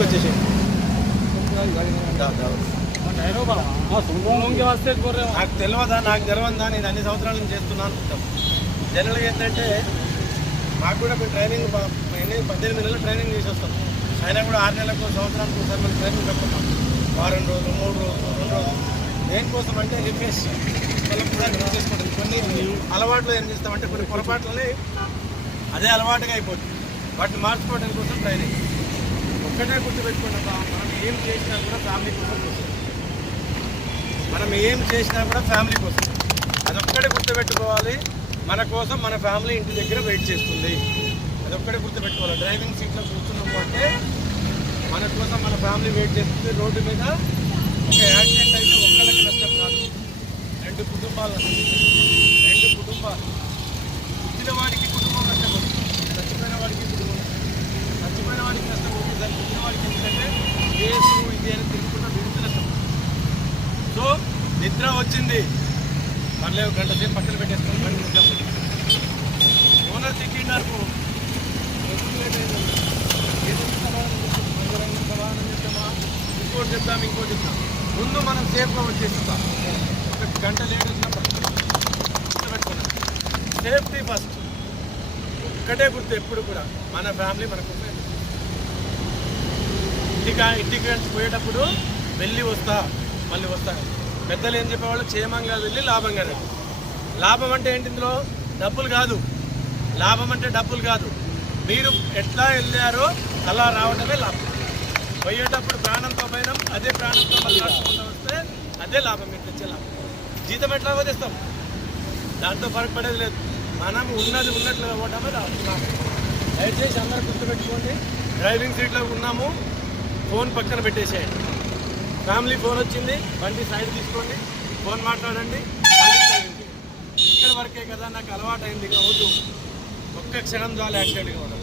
బయటకు వచ్చేసి నాకు తెలియదా, నాకు తెలియదా, నేను అన్ని సంవత్సరాల నుంచి చేస్తున్నాను అనుకుంటాం. జనరల్గా ఏంటంటే మాకు కూడా మేము ట్రైనింగ్ 18 నెలలు ట్రైనింగ్ చేసి వస్తాం. అయినా కూడా 6 నెలలకు సంవత్సరానికి ఒకసారి మనం ట్రైనింగ్ పెట్టుకుంటాం. వారం రోజులు, 3 రోజులు, 2 రోజులు. దేనికోసం అంటే రిఫ్రెష్ వాళ్ళకి కూడా రిఫ్రెష్ చేసుకుంటాం. కొన్ని అలవాట్లు ఏం చేస్తామంటే కొన్ని పొరపాట్లని అదే అలవాటుగా అయిపోతుంది. వాటిని మార్చుకోవడం కోసం ట్రైనింగ్. ఒక్కటే గుర్తుపెట్టుకున్నాం, మనం ఏం చేసినా కూడా ఫ్యామిలీ కోసం వస్తుంది. మనం ఏం చేసినా కూడా ఫ్యామిలీ కోసం, అదొక్కడే గుర్తుపెట్టుకోవాలి. మన కోసం మన ఫ్యామిలీ ఇంటి దగ్గర వెయిట్ చేస్తుంది, అదొక్కడే గుర్తుపెట్టుకోవాలి. డ్రైవింగ్ సీట్లో కూర్చున్నాము అంటే మన కోసం మన ఫ్యామిలీ వెయిట్ చేస్తుంది. రోడ్డు మీద ఒక యాక్సిడెంట్ అయితే ఒక్కళ్ళకి నష్టం కాదు, 2 కుటుంబాలు నష్టం. 2 కుటుంబాలు, పుట్టిన వాడికి కుటుంబం నష్టపోతుంది, చచ్చిపోయిన వాడికి కుటుంబం, చచ్చిపోయిన వాడికి నష్టం అవుతుంది. దాన్ని పుట్టిన వాడికి ఎందుకంటే కేసు ఇది అని తిరుగుతున్న వీడికి నష్టం. సో నిద్ర వచ్చింది, పర్లేదు, గంట సేపు పక్కన పెట్టేసుకొని బండి నిద్ర. ఓనర్ తిట్టినారు, ఇంకోటి చెప్తాం, ఇంకోటి చెప్తాం. ముందు మనం సేఫ్గా వచ్చేస్తాం. ఒక గంట లేట్ వచ్చినప్పుడు గుర్తుపెట్టుకున్నాం, సేఫ్టీ ఫస్ట్. ఒక్కటే గుర్తు ఎప్పుడు కూడా, మన ఫ్యామిలీ మనకు. ఇంటికి పోయేటప్పుడు వెళ్ళి వస్తా, మళ్ళీ వస్తా. పెద్దలు ఏం చెప్పేవాళ్ళు, క్షేమంగా వెళ్ళి లాభంగా రండి. లాభం అంటే ఏంటి? ఇందులో డబ్బులు కాదు. లాభం అంటే డబ్బులు కాదు, మీరు ఎట్లా వెళ్ళారో అలా రావడమే లాభం. పోయేటప్పుడు ప్రాణంతో పోయినాం, అదే ప్రాణంతో మళ్ళీ నడుచుకుంటూ వస్తే అదే లాభం. మీరు తెచ్చే లాభం. జీతం ఎట్లా వదిస్తాం, దాంతో ఫరక్ పడేది లేదు. మనం ఉన్నది ఉన్నట్లుగా పోవడమే లాభం. దయచేసి అందరూ గుర్తుపెట్టుకోండి, డ్రైవింగ్ సీట్లో ఉన్నాము, ఫోన్ పక్కన పెట్టేసేయండి. ఫ్యామిలీ ఫోన్ వచ్చింది, బండి సైడ్ తీసుకోండి, ఫోన్ మాట్లాడండి, ఇక్కడ వరకే కదా, నాకు అలవాటు అయింది కావద్దు. ఒక్క క్షణం చాలు యాక్సిడెంట్ కావడం.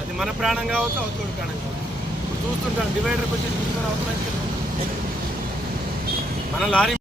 అది మన ప్రాణం కావచ్చు, అవతల ప్రాణం కావచ్చు. ఇప్పుడు చూస్తుంటాం, డివైడర్కి వచ్చి చూసుకొని అవతల మన లారీ